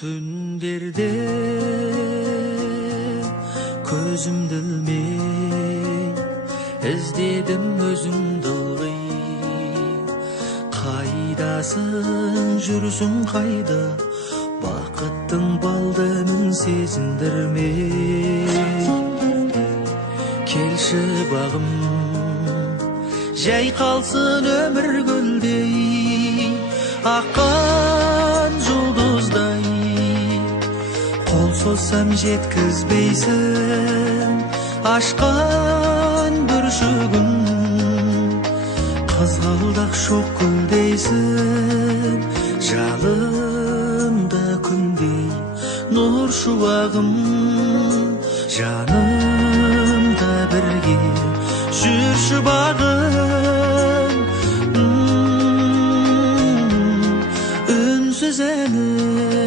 Түндерде көзімді ілмей іздедім өзіңді ылғи. Қайдасың, жүрсің қайда, бақыттың балдымын сезіндірмей. Келші бағым, жайқалсын өмір гүлдей, аққан жұлдыздай. Қол созсам жеткізбейсің ашқан бүршігін, қызғалдақ шоқ гүлдейсің жалынды күндей. Нұр шуағым жанымда бірге жүрші бағым, үнсіз әнім